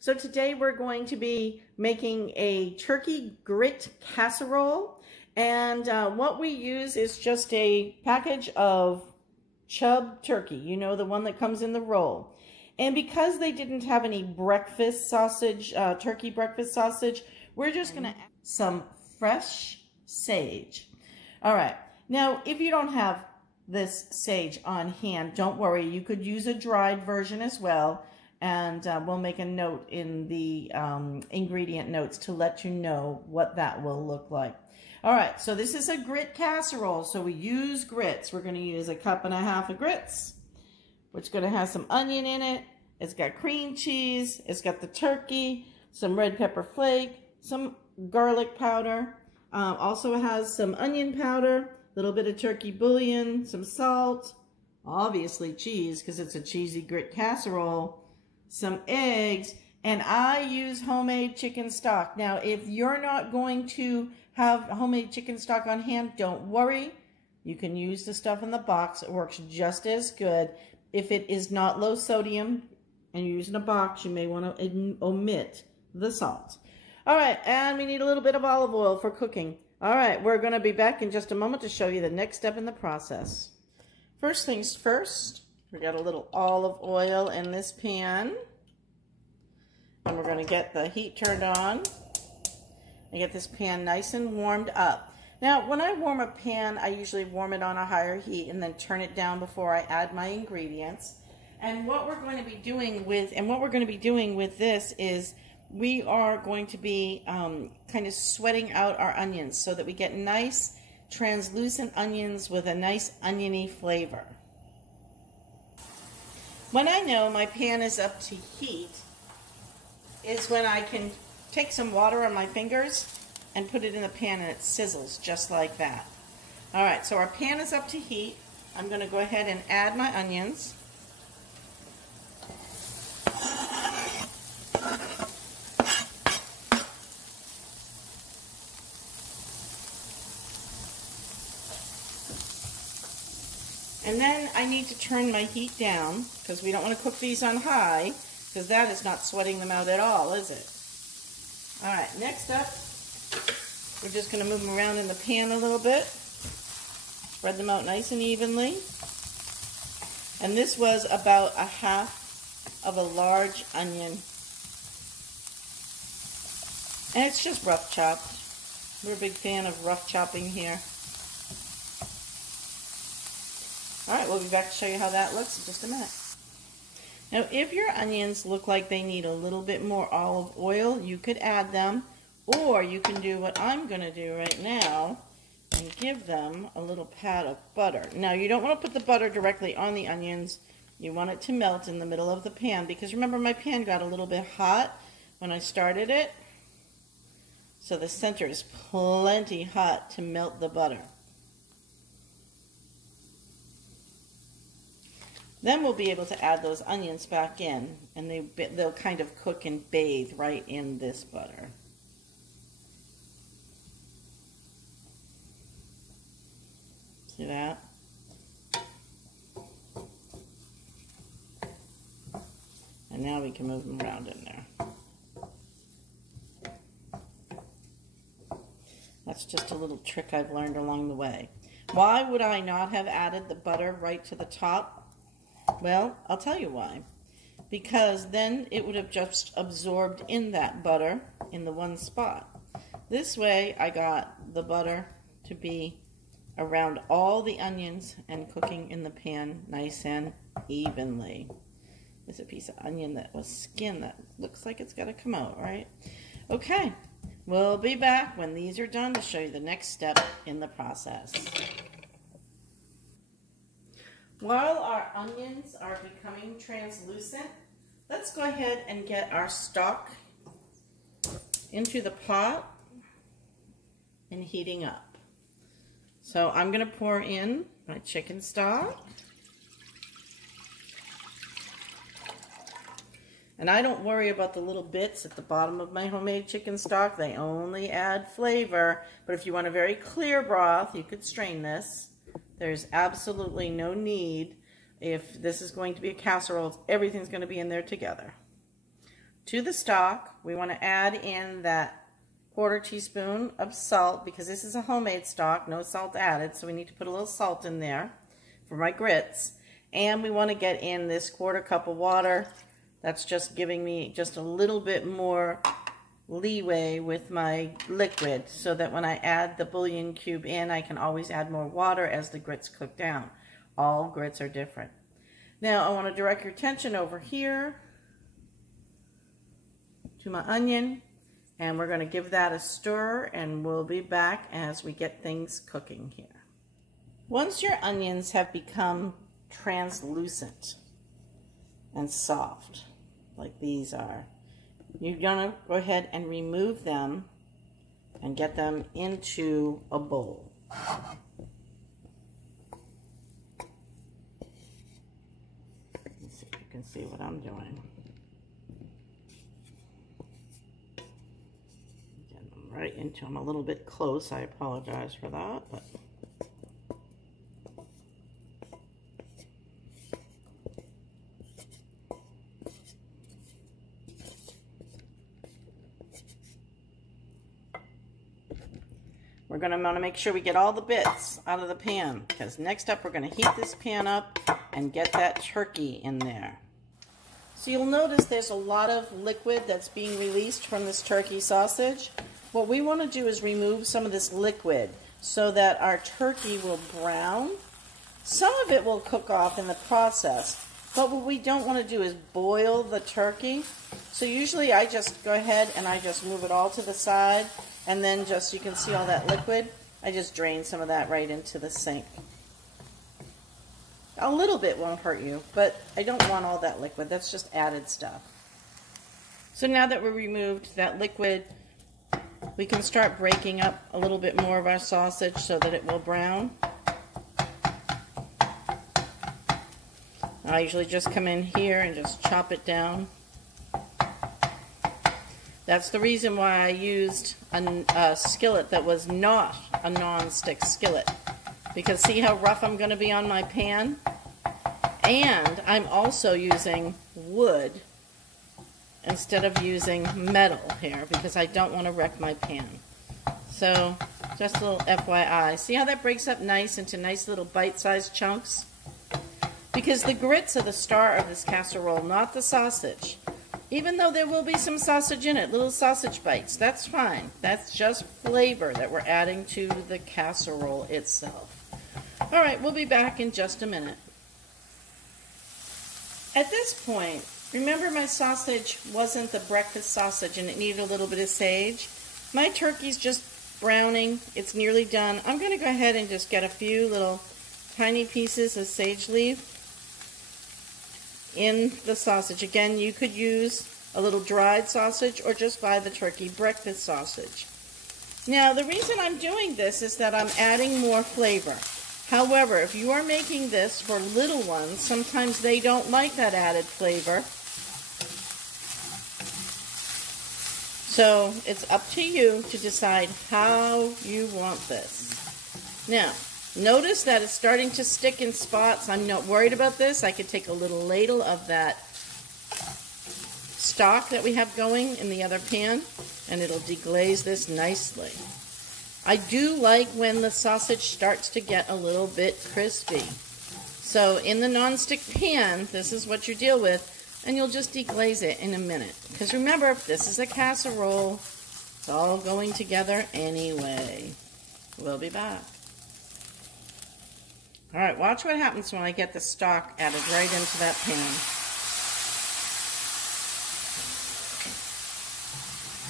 So today we're going to be making a turkey grit casserole, and what we use is just a package of Chub turkey, you know, the one that comes in the roll. And because they didn't have any breakfast sausage, turkey breakfast sausage, we're just going to add some fresh sage. All right, now if you don't have this sage on hand, don't worry, you could use a dried version as well. And we'll make a note in the ingredient notes to let you know what that will look like. All right, so this is a grit casserole, so we use grits. We're going to use 1.5 cups of grits, which is going to have some onion in it. It's got cream cheese. It's got the turkey, some red pepper flake, some garlic powder. Also has some onion powder, a little bit of turkey bouillon, some salt, obviously cheese because it's a cheesy grit casserole, some eggs, and I use homemade chicken stock. Now, if you're not going to have homemade chicken stock on hand, don't worry. You can use the stuff in the box. It works just as good. If it is not low sodium and you're using a box, you may want to omit the salt. All right, and we need a little bit of olive oil for cooking. All right, we're going to be back in just a moment to show you the next step in the process. First things first, we got a little olive oil in this pan, and we're going to get the heat turned on and get this pan nice and warmed up. Now, when I warm a pan, I usually warm it on a higher heat and then turn it down before I add my ingredients. And what we're going to be doing with this is we are going to be kind of sweating out our onions so that we get nice translucent onions with a nice oniony flavor. When I know my pan is up to heat is when I can take some water on my fingers and put it in the pan and it sizzles just like that. All right, so our pan is up to heat. I'm going to go ahead and add my onions. And then I need to turn my heat down because we don't want to cook these on high because that is not sweating them out at all, is it? All right, next up, we're just going to move them around in the pan a little bit. Spread them out nice and evenly. And this was about 1/2 of a large onion. And it's just rough chopped. We're a big fan of rough chopping here. All right, we'll be back to show you how that looks in just a minute. Now, if your onions look like they need a little bit more olive oil, you could add them, or you can do what I'm going to do right now and give them a little pat of butter. Now, you don't want to put the butter directly on the onions. You want it to melt in the middle of the pan, because remember, my pan got a little bit hot when I started it. So the center is plenty hot to melt the butter. Then we'll be able to add those onions back in, and they'll kind of cook and bathe right in this butter. See that? And now we can move them around in there. That's just a little trick I've learned along the way. Why would I not have added the butter right to the top? Well, I'll tell you why. Because then it would have just absorbed in that butter in the one spot. This way, I got the butter to be around all the onions and cooking in the pan nice and evenly. There's a piece of onion that was skinned that looks like it's got to come out, right? Okay, we'll be back when these are done to show you the next step in the process. While our onions are becoming translucent, let's go ahead and get our stock into the pot and heating up. So I'm going to pour in my chicken stock. And I don't worry about the little bits at the bottom of my homemade chicken stock. They only add flavor. But if you want a very clear broth, you could strain this. There's absolutely no need. If this is going to be a casserole, everything's going to be in there together. To the stock, we want to add in that 1/4 teaspoon of salt, because this is a homemade stock, no salt added, so we need to put a little salt in there for my grits. And we want to get in this 1/4 cup of water. That's just giving me just a little bit more leeway with my liquid, so that when I add the bouillon cube in, I can always add more water as the grits cook down. All grits are different. Now I want to direct your attention over here to my onion, and we're going to give that a stir, and we'll be back as we get things cooking here. Once your onions have become translucent and soft, like these are, you're going to go ahead and remove them and get them into a bowl. Let's see if you can see what I'm doing. Getting them right into them. A little bit close, I apologize for that, but we're going to want to make sure we get all the bits out of the pan, because next up we're going to heat this pan up and get that turkey in there. So you'll notice there's a lot of liquid that's being released from this turkey sausage. What we want to do is remove some of this liquid so that our turkey will brown. Some of it will cook off in the process, but what we don't want to do is boil the turkey. So usually I just go ahead and I just move it all to the side. And then just, you can see all that liquid, I just drain some of that right into the sink. A little bit won't hurt you, but I don't want all that liquid. That's just added stuff. So now that we removed that liquid, we can start breaking up a little bit more of our sausage so that it will brown. I usually just come in here and just chop it down. That's the reason why I used a skillet that was not a non-stick skillet. Because see how rough I'm going to be on my pan? And I'm also using wood instead of using metal here, because I don't want to wreck my pan. So, just a little FYI. See how that breaks up nice into nice little bite-sized chunks? Because the grits are the star of this casserole, not the sausage. Even though there will be some sausage in it, little sausage bites, that's fine. That's just flavor that we're adding to the casserole itself. All right, we'll be back in just a minute. At this point, remember my sausage wasn't the breakfast sausage and it needed a little bit of sage. My turkey's just browning. It's nearly done. I'm going to go ahead and just get a few little tiny pieces of sage leaf in the sausage. Again, you could use a little dried sausage or just buy the turkey breakfast sausage. Now, the reason I'm doing this is that I'm adding more flavor. However, if you are making this for little ones, sometimes they don't like that added flavor. So it's up to you to decide how you want this. Now, notice that it's starting to stick in spots. I'm not worried about this. I could take a little ladle of that stock that we have going in the other pan, and it'll deglaze this nicely. I do like when the sausage starts to get a little bit crispy. So in the non-stick pan, this is what you deal with, and you'll just deglaze it in a minute. Because remember, this is a casserole. It's all going together anyway. We'll be back. All right, watch what happens when I get the stock added right into that pan.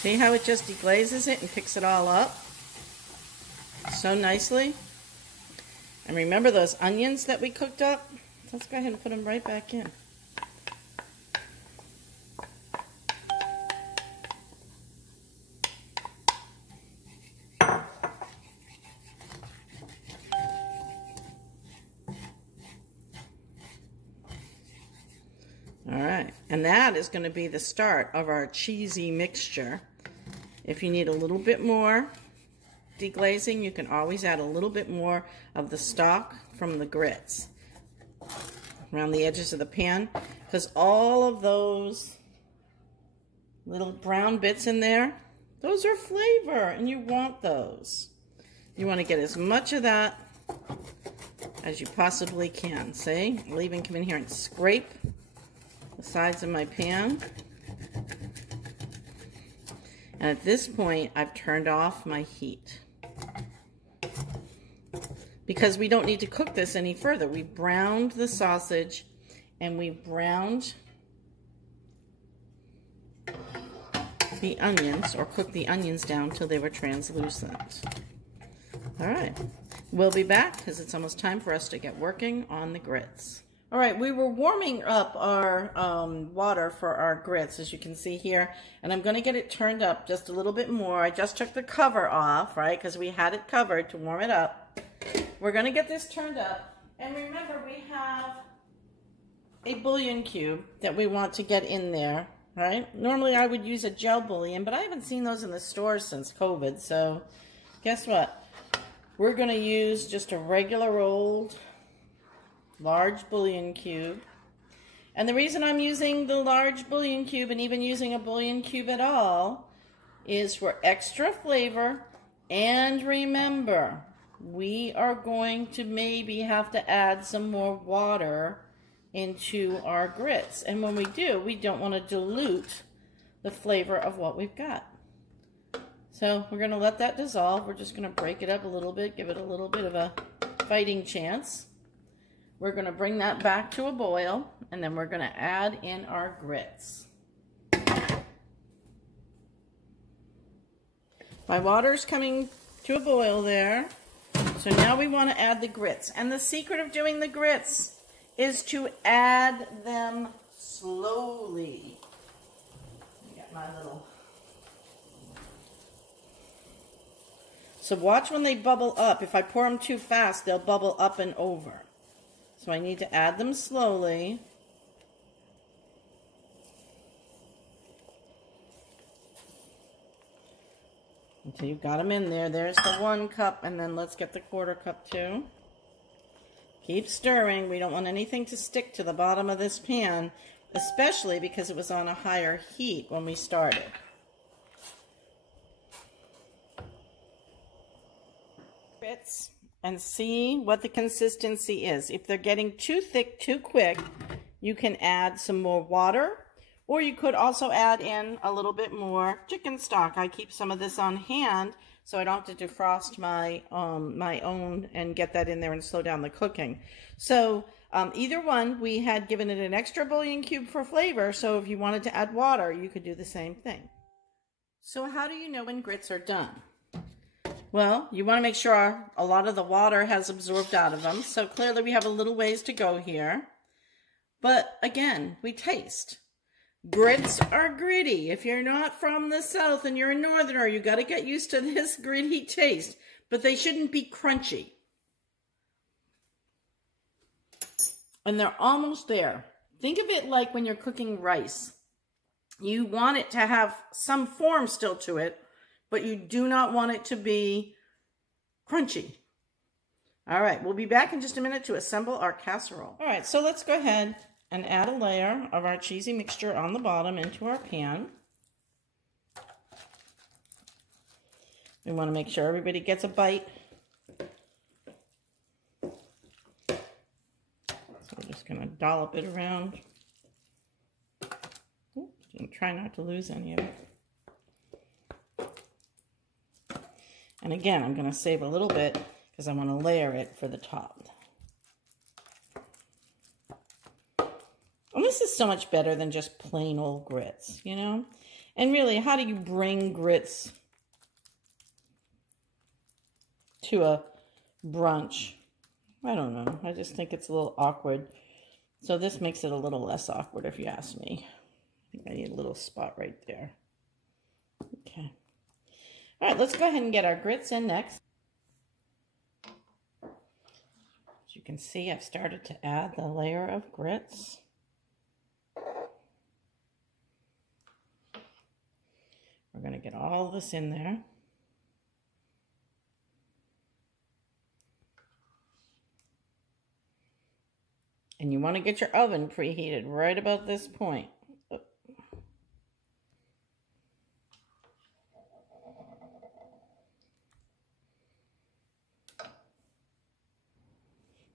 See how it just deglazes it and picks it all up so nicely? And remember those onions that we cooked up? Let's go ahead and put them right back in. Alright, and that is going to be the start of our cheesy mixture. If you need a little bit more deglazing, you can always add a little bit more of the stock from the grits around the edges of the pan, because all of those little brown bits in there. Those are flavor, and you want those. You want to get as much of that as you possibly can. See? I'll even come in here and scrape the sides of my pan. And at this point, I've turned off my heat, because we don't need to cook this any further. We browned the sausage, and we browned the onions, or cooked the onions down till they were translucent. All right, we'll be back because it's almost time for us to get working on the grits. All right, we were warming up our water for our grits, as you can see here, and I'm going to get it turned up just a little bit more. I just took the cover off, right, because we had it covered to warm it up. We're going to get this turned up, and remember, we have a bouillon cube that we want to get in there, right? Normally I would use a gel bouillon, but I haven't seen those in the stores since COVID, so guess what? We're going to use just a regular old large bouillon cube. And the reason I'm using the large bouillon cube, and even using a bouillon cube at all, is for extra flavor. And remember, we are going to maybe have to add some more water into our grits. And when we do, we don't want to dilute the flavor of what we've got. So we're going to let that dissolve. We're just going to break it up a little bit, give it a little bit of a fighting chance. We're going to bring that back to a boil, and then we're going to add in our grits. My water's coming to a boil there. So now we want to add the grits. And the secret of doing the grits is to add them slowly. Get my little... So watch when they bubble up. If I pour them too fast, they'll bubble up and over. So I need to add them slowly. Until you've got them in there. There's the 1 cup, and then let's get the 1/4 cup too. Keep stirring. We don't want anything to stick to the bottom of this pan, especially because it was on a higher heat when we started. Grits. And see what the consistency is. If they're getting too thick too quick, you can add some more water, or you could also add in a little bit more chicken stock. I keep some of this on hand so I don't have to defrost my my own and get that in there and slow down the cooking. So either one, we had given it an extra bouillon cube for flavor, so if you wanted to add water, you could do the same thing. So how do you know when grits are done? Well, you want to make sure a lot of the water has absorbed out of them. So clearly we have a little ways to go here. But again, we taste. Grits are gritty. If you're not from the South and you're a Northerner, you got to get used to this gritty taste. But they shouldn't be crunchy. And they're almost there. Think of it like when you're cooking rice. You want it to have some form still to it, but you do not want it to be crunchy. All right, we'll be back in just a minute to assemble our casserole. All right, so let's go ahead and add a layer of our cheesy mixture on the bottom into our pan. We want to make sure everybody gets a bite. So we're just going to dollop it around. Oops, and try not to lose any of it. And again, I'm going to save a little bit because I want to layer it for the top. And this is so much better than just plain old grits, you know? And really, how do you bring grits to a brunch? I don't know. I just think it's a little awkward. So this makes it a little less awkward if you ask me. I think I need a little spot right there. Okay. All right, let's go ahead and get our grits in next. As you can see, I've started to add the layer of grits. We're going to get all this in there. And you want to get your oven preheated right about this point.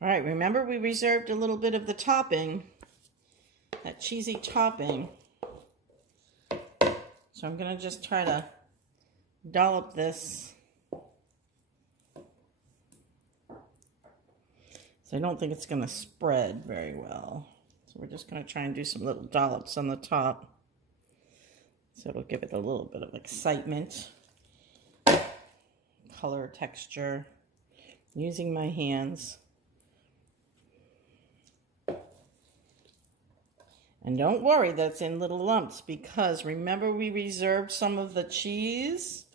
All right, remember we reserved a little bit of the topping, that cheesy topping. So I'm going to just try to dollop this. So I don't think it's going to spread very well. So we're just going to try and do some little dollops on the top. So it'll give it a little bit of excitement, color, texture, using my hands. And don't worry that it's in little lumps, because remember we reserved some of the cheese,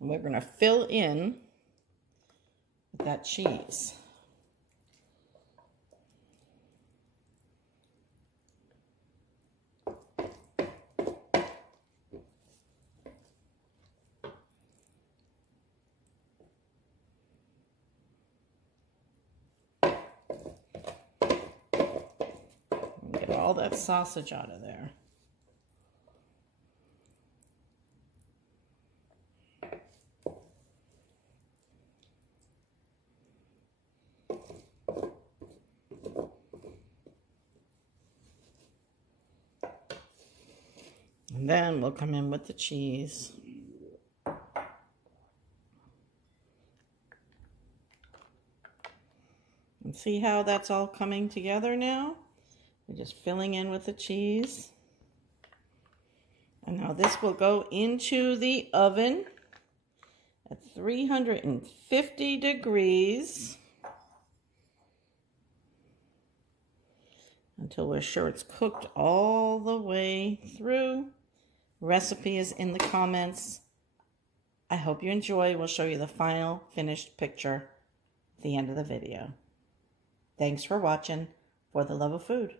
and we're going to fill in with that cheese. Get all that sausage out of there. And then we'll come in with the cheese. And see how that's all coming together now? We're just filling in with the cheese. And now this will go into the oven at 350 degrees until we're sure it's cooked all the way through. Recipe is in the comments. I hope you enjoy. We'll show you the final finished picture at the end of the video. Thanks for watching For the Love of Food.